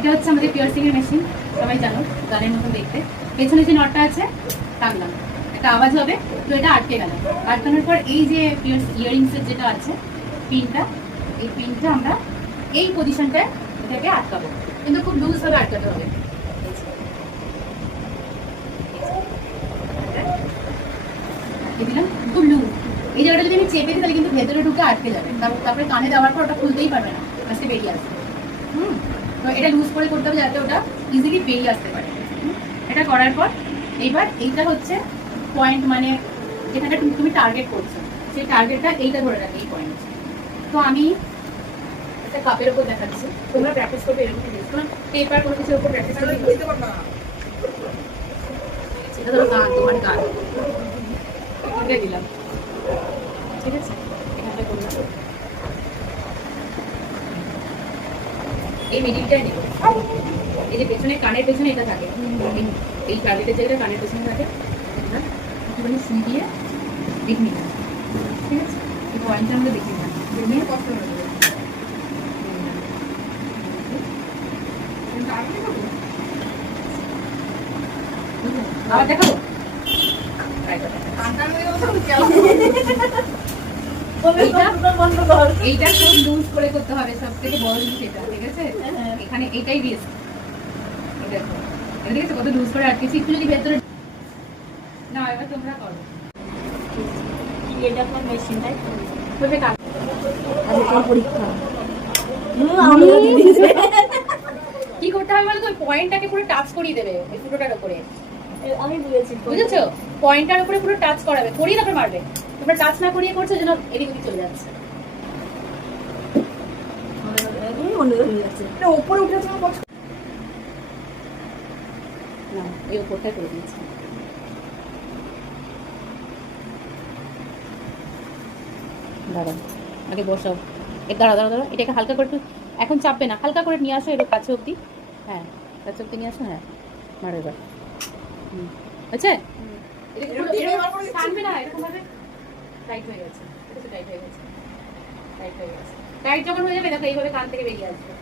এটা হচ্ছে আমাদের পিয়ার্সিং এর মেশিন, সবাই জানো, গানের মতো দেখতে। পেছনে যে নটটা আছে টানলাম, একটা আওয়াজ হবে, তো এটা আটকে গেল। আটকানোর পর এই যে ইয়ারিংস এর যেটা আছে পিনটা, এই পিনটা আমরা এই পজিশনটায় এটাকে আটকাবো, কিন্তু খুব লুজ ভাবে আটকাতে হবে। দিলাম খুব লুজ। এই জায়গাটা যদি আমি চেপে দিই তাহলে কিন্তু ভেতরে ঢুকে আটকে যাবে, তারপরে কানে দেওয়ার পর ওটা খুলতেই পারবে না, আজকে বেরিয়ে আসবে। তো এটা লুজ করে করতে হবে যাতে ওটা ইজিলি বেরিয়ে আসতে পারে। এটা করার পর এইবার এইটা হচ্ছে পয়েন্ট, মানে যেখানে তুমি টার্গেট করছো সেই টার্গেটটা এইটা ধরে রাখে, এই পয়েন্ট। তো আমি একটা কাপের উপর দেখাচ্ছি, তোমরা প্র্যাকটিস করবে এরকম পেপার কোনো কিছুর উপর প্র্যাকটিস করবে। এটা ধরো গান, তোমার গান দিলাম, ঠিক আছে, এখানটা করলাম, এই মিডিলটাই নেব। এই যে পেছনে কানের পেছনে এটা থাকে, এই টার্গেটের জায়গাটা কানের পেছনে থাকে, একটুখানি সুই দিয়ে দেখে নিলাম, ঠিক আছে। এই পয়েন্টটা আমরা দেখে নিলাম, নিয়ে কষ্ট হয়ে যাবে। আবার দেখাবো, এইটা খুব লুজ করে করতে হবে, সব থেকে বড় জিনিস এটা, ঠিক আছে। এখানে এটাই রিস্ক, দেখো ঠিক আছে কত লুজ করে আটকেছি। একটু যদি ভেতরে না, এবার তোমরা করো। এটা কোন মেশিন তাই করবে কাজ, আর পরীক্ষা কি করতে হবে বলো তো, পয়েন্টটাকে পুরো টাচ করিয়ে দেবে এই ফুটোটার উপরে। আমি বুঝেছি, বুঝেছো, পয়েন্টটার উপরে পুরো টাচ করাবে, করিয়ে তারপর মারবে। তোমরা টাচ না করিয়ে করছো যেন এদিক ওদিক চলে যাচ্ছে, উপরে উঠেছে না, এই উপরটা করে দিয়েছি। দাঁড়াও, আগে বসাও, দাঁড়াও দাঁড়াও দাঁড়াও, এটাকে হালকা করে, এখন চাপবে না, হালকা করে নিয়ে আসো এর কাছে অবধি। হ্যাঁ, কাছে অবধি নিয়ে আসো। হ্যাঁ, মারো এবার। আচ্ছা, টানবে না, এরকম ভাবে টাইট হয়ে গেছে, টাইট হয়ে গেছে, টাইট হয়ে গেছে। টাইট যখন হয়ে যাবে দেখো এইভাবে কান থেকে বেরিয়ে আসবে।